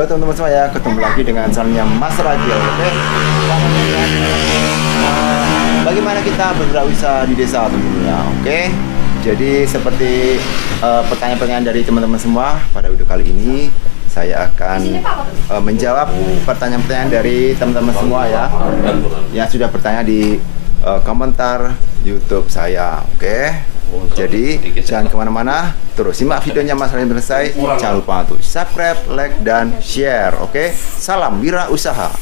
Halo teman-teman semua ya, ketemu lagi dengan channelnya Mas Radio. Oke, bagaimana kita berwirausaha di desa tentunya. Oke, jadi seperti pertanyaan-pertanyaan dari teman-teman semua, pada video kali ini saya akan menjawab pertanyaan-pertanyaan dari teman-teman semua ya, yang sudah bertanya di komentar YouTube saya. Oke. Jadi jangan kemana-mana, terus simak videonya Mas Rani selesai. Jangan lupa untuk subscribe, like, dan share. Oke, salam wirausaha.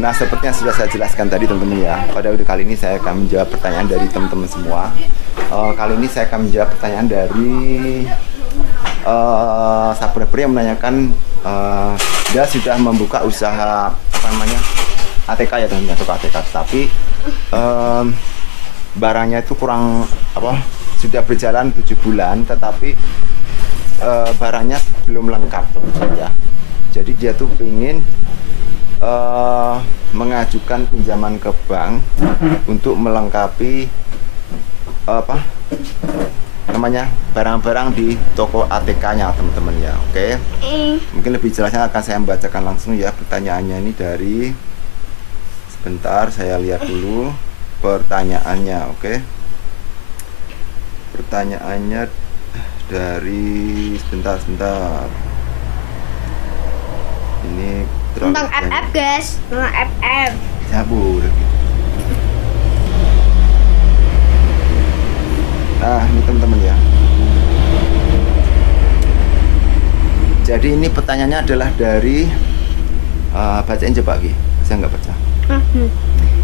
Nah, seperti yang sudah saya jelaskan tadi teman-teman ya, pada video kali ini saya akan menjawab pertanyaan dari teman-teman semua. Kali ini saya akan menjawab pertanyaan dari subscriber yang menanyakan dia sudah membuka usaha apa namanya ATK ya teman-teman, atau ATK, tapi barangnya itu kurang sudah berjalan 7 bulan tetapi barangnya belum lengkap teman-teman ya. Jadi dia tuh ingin mengajukan pinjaman ke bank untuk melengkapi barang-barang di toko ATK-nya teman-teman ya. Oke. Mungkin lebih jelasnya akan saya membacakan langsung ya pertanyaannya ini dari, sebentar saya lihat dulu pertanyaannya. Oke. Pertanyaannya dari sebentar. Ini tentang FF guys, tentang FF. Cabut. Nah, ini teman-teman ya. Jadi ini pertanyaannya adalah dari bacain coba Ki. Saya nggak baca.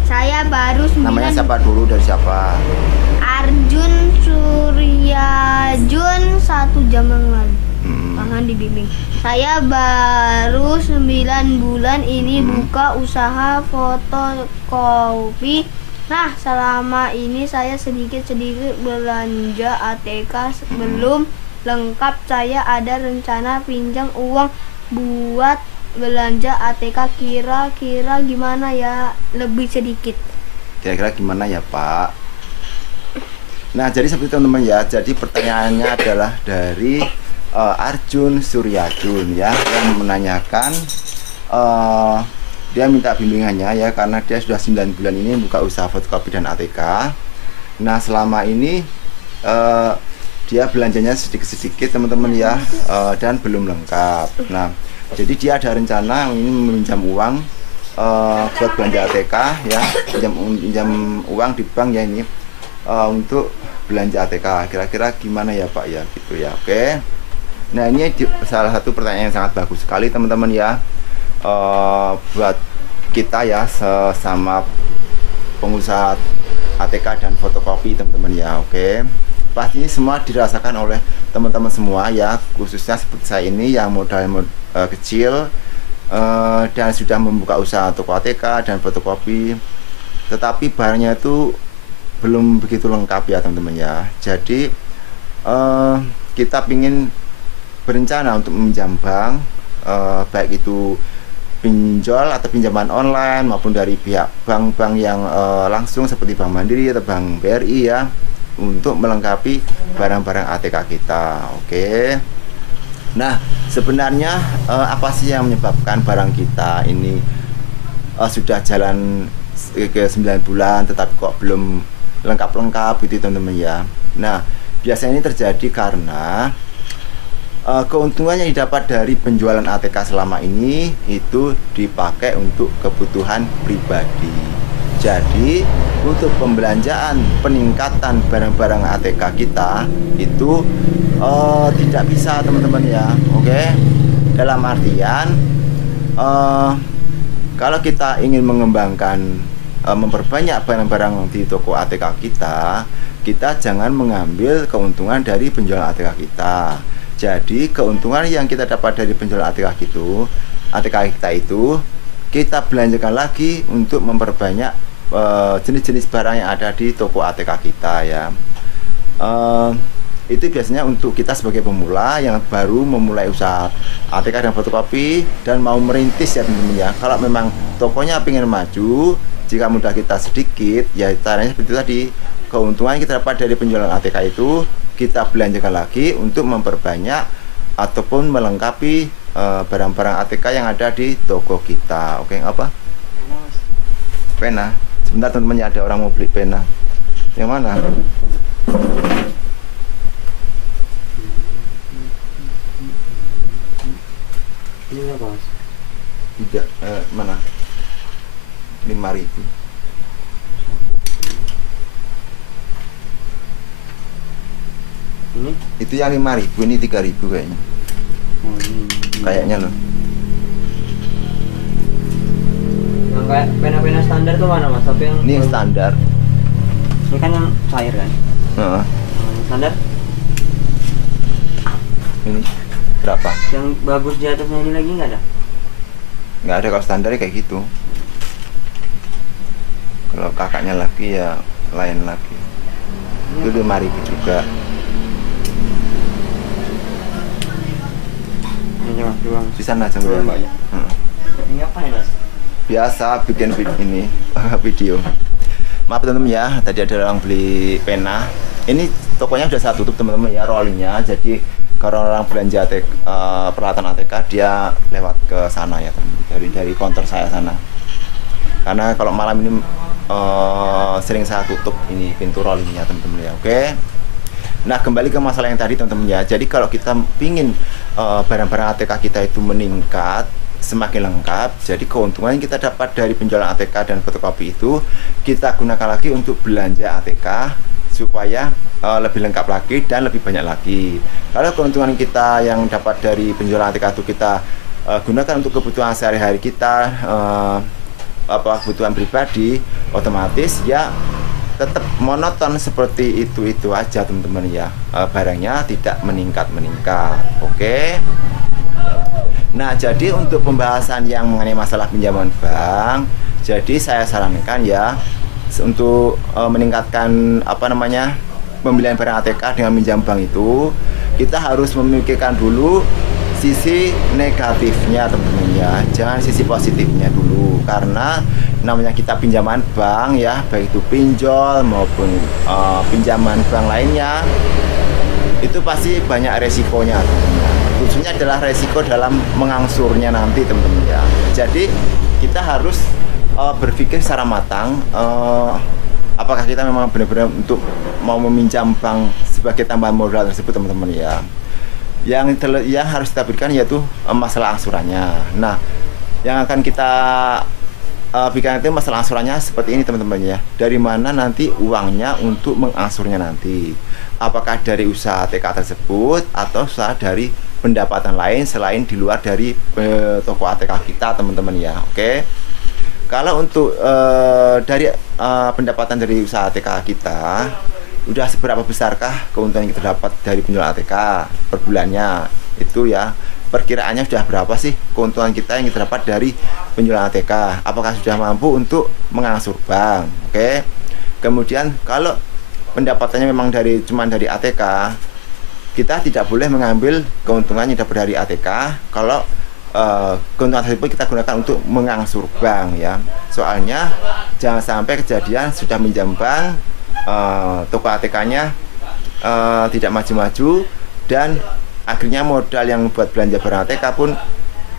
Saya baru 9. Namanya siapa dulu, dari siapa? Arjun Suryajun, 1 jam yang lalu. Tangan dibimbing. Saya baru 9 bulan ini buka usaha fotokopi. Nah, selama ini saya sedikit-sedikit belanja ATK belum lengkap. Saya ada rencana pinjam uang buat belanja ATK. Kira-kira gimana ya? Lebih sedikit. Kira-kira gimana ya Pak? Nah, jadi seperti teman-teman ya. Jadi pertanyaannya adalah dari Arjun Suryajun ya, yang menanyakan dia minta bimbingannya ya, karena dia sudah 9 bulan ini buka usaha fotokopi dan ATK. Nah, selama ini dia belanjanya sedikit-sedikit teman-teman ya, dan belum lengkap. Nah, jadi dia ada rencana ingin meminjam uang buat belanja ATK ya, pinjam uang di bank ya ini, untuk belanja ATK. Kira-kira gimana ya Pak ya, gitu ya. Oke. Nah, ini salah satu pertanyaan yang sangat bagus sekali teman-teman ya, buat kita ya sesama pengusaha ATK dan fotokopi teman-teman ya. Oke, pasti ini semua dirasakan oleh teman-teman semua ya, khususnya seperti saya ini yang modal kecil dan sudah membuka usaha toko ATK dan fotokopi, tetapi barangnya itu belum begitu lengkap ya teman-teman ya. Jadi kita ingin berencana untuk meminjam bank, baik itu pinjol atau pinjaman online maupun dari pihak bank-bank yang langsung seperti Bank Mandiri atau Bank BRI ya, untuk melengkapi barang-barang ATK kita. Oke. Nah, sebenarnya apa sih yang menyebabkan barang kita ini sudah jalan ke 9 bulan tetapi kok belum lengkap-lengkap gitu teman-teman ya. Nah, biasanya ini terjadi karena keuntungan yang didapat dari penjualan ATK selama ini itu dipakai untuk kebutuhan pribadi. Jadi untuk pembelanjaan peningkatan barang-barang ATK kita itu tidak bisa teman-teman ya. Oke. Dalam artian kalau kita ingin mengembangkan memperbanyak barang-barang di toko ATK kita jangan mengambil keuntungan dari penjualan ATK kita. Jadi keuntungan yang kita dapat dari penjualan ATK kita itu kita belanjakan lagi untuk memperbanyak jenis-jenis barang yang ada di toko ATK kita ya. itu biasanya untuk kita sebagai pemula yang baru memulai usaha ATK dan fotokopi dan mau merintis ya teman-teman ya. Kalau memang tokonya ingin maju, jika modal kita sedikit, ya caranya seperti itu tadi. Keuntungan kita dapat dari penjualan ATK itu kita belanjakan lagi untuk memperbanyak ataupun melengkapi barang-barang ATK yang ada di toko kita. Oke, apa? Pena. Sebentar teman-teman ya, ada orang mau beli pena. Yang mana? Ini apa mas? Tidak, mana? 5.000. Ini? Itu yang 5.000, ini 3.000 kayaknya. Oh, ini. Kayaknya loh. Yang kayak pena-pena standar tuh mana mas? Tapi yang Ini yang standar. ini kan yang cair kan? Heeh. Yang standar? Ini berapa? Yang bagus di atasnya ini lagi nggak ada? Nggak ada, kalau standar kayak gitu. Kalau kakaknya lagi ya lain lagi. Itu 5.000 juga. Ini mas, dua mas. Di sana aja Dua, Mbak. Mbak, ya. Heeh. Ini apa ya mas? Biasa bikin ini video. Maaf teman-teman ya, tadi ada orang beli pena. Ini tokonya sudah saya tutup teman-teman ya, rollingnya. Jadi kalau orang belanja peralatan ATK dia lewat ke sana ya teman, dari counter saya sana. Karena kalau malam ini sering saya tutup ini pintu rollingnya teman-teman ya. Oke. Nah, kembali ke masalah yang tadi teman-teman ya. Jadi kalau kita pingin barang-barang ATK kita itu meningkat, semakin lengkap, jadi keuntungan yang kita dapat dari penjualan ATK dan fotokopi itu kita gunakan lagi untuk belanja ATK supaya lebih lengkap lagi dan lebih banyak lagi. Kalau keuntungan kita yang dapat dari penjualan ATK itu kita gunakan untuk kebutuhan sehari-hari kita, kebutuhan pribadi, otomatis ya tetap monoton seperti itu aja teman-teman ya. Barangnya tidak meningkat. Oke. Nah, jadi untuk pembahasan yang mengenai masalah pinjaman bank, jadi saya sarankan ya untuk meningkatkan pembelian barang ATK dengan minjam bank itu, kita harus memikirkan dulu sisi negatifnya teman-teman ya, jangan sisi positifnya dulu. Karena namanya kita pinjaman bank ya, baik itu pinjol maupun pinjaman bank lainnya, itu pasti banyak resikonya teman-teman. Khususnya adalah resiko dalam mengangsurnya nanti teman-teman ya. Jadi kita harus berpikir secara matang, apakah kita memang benar-benar untuk mau meminjam bank sebagai tambahan modal tersebut teman-teman ya. Yang harus kita pikirkan yaitu masalah angsurannya. Nah, yang akan kita pikirkan itu masalah angsurannya seperti ini teman-teman ya. Dari mana nanti uangnya untuk mengangsurnya nanti? Apakah dari usaha ATK tersebut atau usaha dari pendapatan lain selain di luar dari toko ATK kita teman-teman ya. Oke. Kalau untuk dari pendapatan dari usaha ATK kita, udah seberapa besarkah keuntungan yang kita dapat dari penjualan ATK per bulannya? Itu ya, perkiraannya sudah berapa sih keuntungan kita yang kita dapat dari penjualan ATK? Apakah sudah mampu untuk mengangsur bank? Oke. Kemudian kalau pendapatannya memang cuman dari ATK, kita tidak boleh mengambil keuntungan yang dapat dari ATK kalau keuntungan tersebut kita gunakan untuk mengangsur bank ya. Soalnya jangan sampai kejadian sudah minjam bank, toko ATK-nya tidak maju-maju dan akhirnya modal yang buat belanja barang ATK pun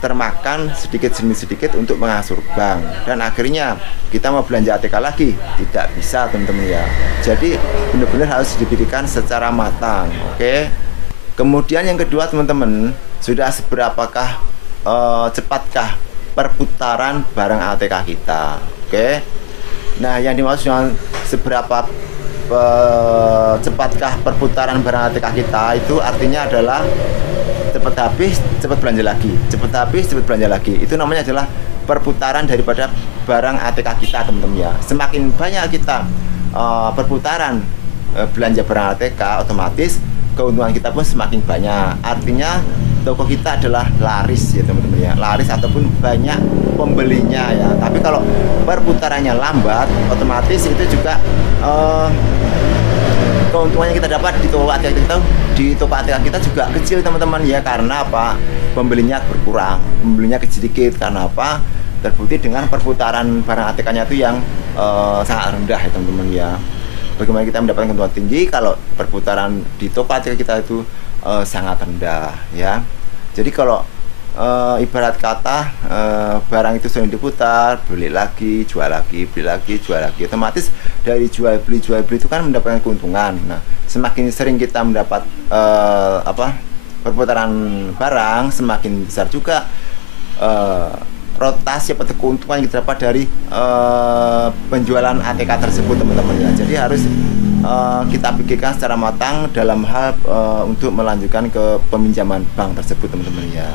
termakan sedikit demi sedikit untuk mengangsur bank, dan akhirnya kita mau belanja ATK lagi tidak bisa teman-teman ya. Jadi benar-benar harus dipikirkan secara matang. Oke. Kemudian yang kedua teman-teman, sudah seberapakah cepatkah perputaran barang ATK kita? Oke. Nah, yang dimaksud dengan seberapa cepatkah perputaran barang ATK kita itu artinya adalah cepat habis, cepat belanja lagi, cepat habis, cepat belanja lagi. Itu namanya adalah perputaran daripada barang ATK kita teman-teman ya. Semakin banyak kita perputaran belanja barang ATK, otomatis keuntungan kita pun semakin banyak. Artinya toko kita adalah laris ya teman-teman ya, laris ataupun banyak pembelinya ya. Tapi kalau perputarannya lambat, otomatis itu juga keuntungan yang kita dapat di toko ATK kita juga kecil teman-teman ya, karena apa? Pembelinya berkurang, pembelinya sedikit. Karena apa? Terbukti dengan perputaran barang ATK-nya itu yang sangat rendah ya teman-teman ya. Bagaimana kita mendapatkan keuntungan tinggi kalau perputaran di toko ATK kita itu sangat rendah ya. Jadi kalau ibarat kata barang itu sering diputar, beli lagi, jual lagi, beli lagi, jual lagi, otomatis dari jual beli itu kan mendapatkan keuntungan. Nah, semakin sering kita mendapat perputaran barang, semakin besar juga rotasi atau keuntungan yang kita dapat dari penjualan ATK tersebut teman-teman ya. Jadi harus kita pikirkan secara matang dalam hal untuk melanjutkan ke peminjaman bank tersebut teman-teman ya.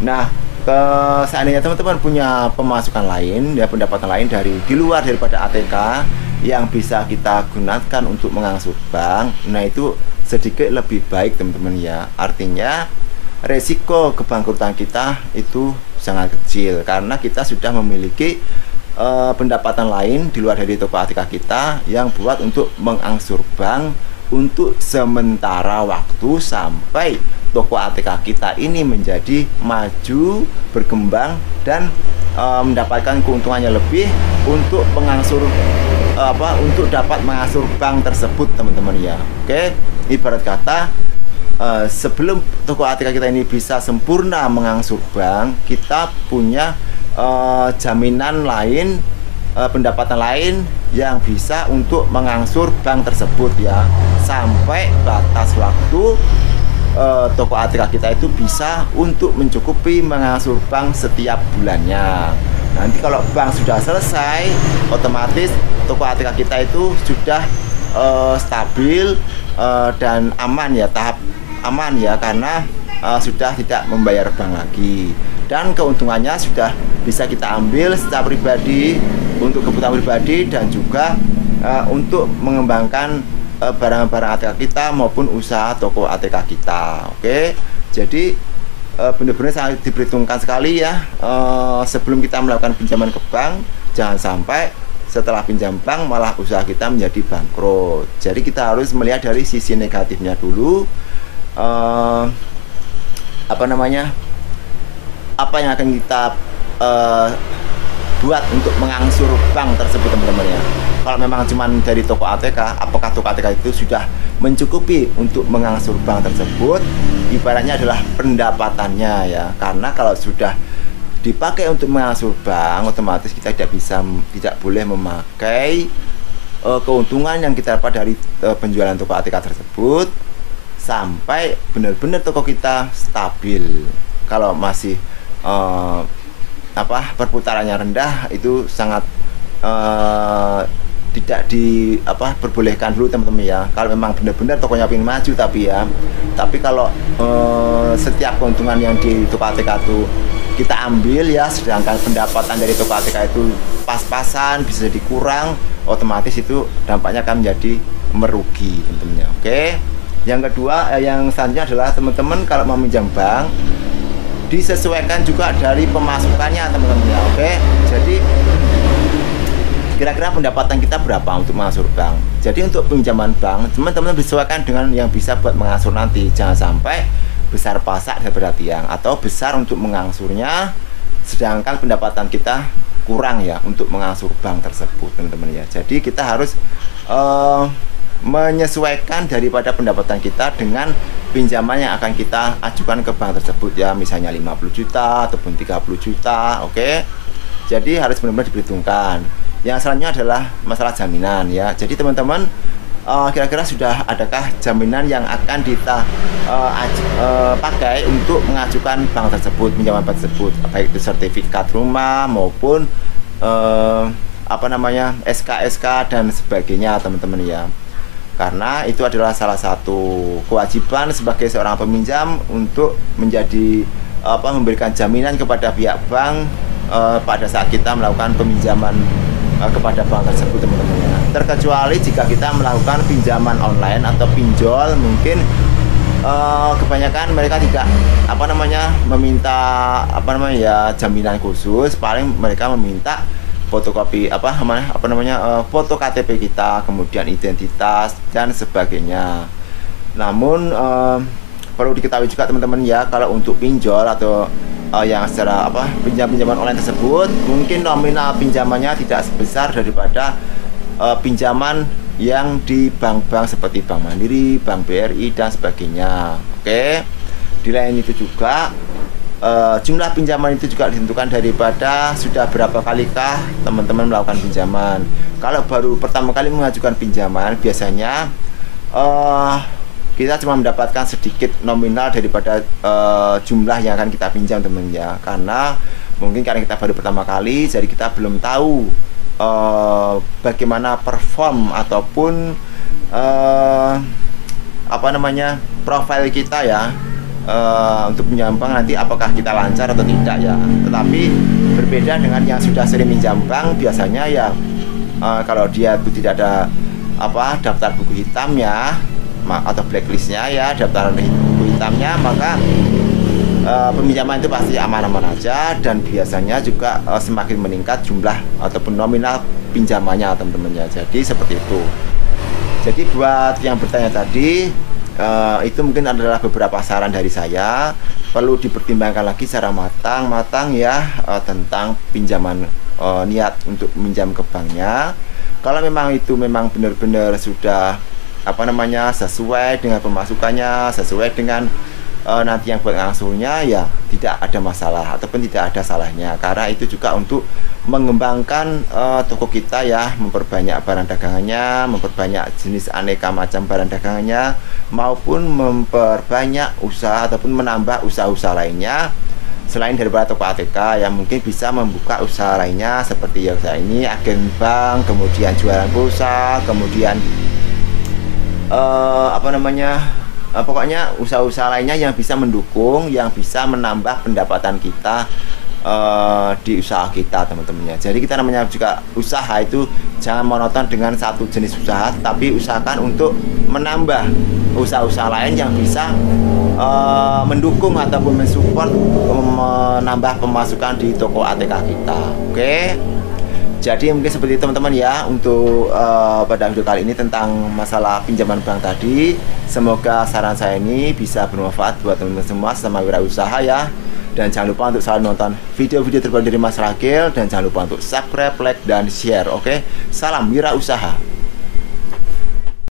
Nah, seandainya teman-teman punya pemasukan lain ya, pendapatan lain di luar daripada ATK yang bisa kita gunakan untuk mengangsur bank, nah itu sedikit lebih baik teman-teman ya. Artinya resiko kebangkrutan kita itu sangat kecil karena kita sudah memiliki pendapatan lain di luar dari toko ATK kita yang buat untuk mengangsur bank untuk sementara waktu sampai toko ATK kita ini menjadi maju, berkembang dan mendapatkan keuntungannya lebih untuk mengangsur untuk dapat mengangsur bank tersebut teman-teman ya. Oke, ibarat kata sebelum toko ATK kita ini bisa sempurna mengangsur bank, kita punya jaminan lain, pendapatan lain yang bisa untuk mengangsur bank tersebut ya, sampai batas waktu toko ATK kita itu bisa untuk mencukupi mengangsur bank setiap bulannya. Nanti kalau bank sudah selesai, otomatis toko ATK kita itu sudah stabil dan aman ya, tahap aman ya, karena sudah tidak membayar bank lagi, dan keuntungannya sudah bisa kita ambil secara pribadi untuk kebutuhan pribadi dan juga untuk mengembangkan barang-barang ATK kita maupun usaha toko ATK kita. Oke, jadi benar-benar sangat diperhitungkan sekali ya sebelum kita melakukan pinjaman ke bank. Jangan sampai setelah pinjam bank malah usaha kita menjadi bangkrut. Jadi kita harus melihat dari sisi negatifnya dulu, apa yang akan kita buat untuk mengangsur bank tersebut teman-teman ya. Kalau memang cuma dari toko ATK, apakah toko ATK itu sudah mencukupi untuk mengangsur bank tersebut? Ibaratnya adalah pendapatannya ya. Karena kalau sudah dipakai untuk mengangsur bank, otomatis kita tidak boleh memakai keuntungan yang kita dapat dari penjualan toko ATK tersebut sampai benar-benar toko kita stabil. Kalau masih perputarannya rendah, itu sangat tidak diperbolehkan dulu teman-teman ya. Kalau memang benar-benar tokonya ingin maju, tapi kalau setiap keuntungan yang di toko ATK itu kita ambil ya, sedangkan pendapatan dari toko ATK itu pas-pasan, bisa jadi kurang, otomatis itu dampaknya akan menjadi merugi tentunya. Oke, yang kedua, yang selanjutnya adalah teman-teman kalau mau minjam bank disesuaikan juga dari pemasukannya teman-teman ya. Oke, jadi kira-kira pendapatan kita berapa untuk mengangsur bank. Jadi untuk pinjaman bank, teman-teman disesuaikan dengan yang bisa buat mengangsur nanti. Jangan sampai besar pasak daripada tiang, atau besar untuk mengangsurnya sedangkan pendapatan kita kurang ya untuk mengangsur bank tersebut teman-teman ya. Jadi kita harus menyesuaikan daripada pendapatan kita dengan pinjaman yang akan kita ajukan ke bank tersebut ya, misalnya 50 juta ataupun 30 juta. Oke, jadi harus benar-benar diperhitungkan. Yang selanjutnya adalah masalah jaminan ya. Jadi teman-teman kira-kira sudah adakah jaminan yang akan kita pakai untuk mengajukan bank tersebut, pinjaman bank tersebut, baik itu sertifikat rumah maupun SK dan sebagainya teman-teman ya. Karena itu adalah salah satu kewajiban sebagai seorang peminjam untuk memberikan jaminan kepada pihak bank pada saat kita melakukan peminjaman kepada bank tersebut teman-teman ya. Terkecuali jika kita melakukan pinjaman online atau pinjol, mungkin kebanyakan mereka tidak meminta jaminan khusus. Paling mereka meminta fotokopi foto KTP kita, kemudian identitas dan sebagainya. Namun perlu diketahui juga teman-teman ya, kalau untuk pinjol atau yang secara pinjaman online tersebut, mungkin nominal pinjamannya tidak sebesar daripada pinjaman yang di bank-bank seperti Bank Mandiri, Bank BRI dan sebagainya. Oke. Di lain itu juga jumlah pinjaman itu juga ditentukan daripada sudah berapa kalikah teman-teman melakukan pinjaman. Kalau baru pertama kali mengajukan pinjaman, biasanya kita cuma mendapatkan sedikit nominal daripada jumlah yang akan kita pinjam teman ya, karena mungkin karena kita baru pertama kali, jadi kita belum tahu bagaimana perform ataupun profil kita ya, untuk pinjam bank nanti apakah kita lancar atau tidak ya. Tetapi berbeda dengan yang sudah sering pinjam bank, biasanya ya kalau dia itu tidak ada daftar buku hitamnya atau blacklistnya ya, daftar buku hitamnya, maka peminjaman itu pasti aman-aman aja, dan biasanya juga semakin meningkat jumlah ataupun nominal pinjamannya teman-teman ya. Jadi seperti itu. Jadi buat yang bertanya tadi, itu mungkin adalah beberapa saran dari saya, perlu dipertimbangkan lagi secara matang ya tentang pinjaman, niat untuk meminjam ke banknya. Kalau memang itu memang benar-benar sudah sesuai dengan pemasukannya, sesuai dengan nanti yang buat ngasuhnya, ya tidak ada masalah ataupun tidak ada salahnya, karena itu juga untuk mengembangkan toko kita ya, memperbanyak barang dagangannya, memperbanyak jenis aneka macam barang dagangannya, maupun memperbanyak usaha ataupun menambah usaha-usaha lainnya selain daripada toko ATK, yang mungkin bisa membuka usaha lainnya seperti ya usaha ini, agen bank, kemudian jualan pulsa, kemudian pokoknya usaha-usaha lainnya yang bisa mendukung, yang bisa menambah pendapatan kita di usaha kita teman-teman ya. Jadi kita namanya juga usaha itu jangan monoton dengan satu jenis usaha, tapi usahakan untuk menambah usaha-usaha lain yang bisa mendukung ataupun mensupport menambah pemasukan di toko ATK kita. Oke. Jadi mungkin seperti itu teman-teman ya, untuk pada video kali ini tentang masalah pinjaman bank tadi. Semoga saran saya ini bisa bermanfaat buat teman-teman semua sama wirausaha ya. Dan jangan lupa untuk selalu nonton video-video terbaru dari Mas Ragil, dan jangan lupa untuk subscribe, like, dan share. Oke, salam wirausaha.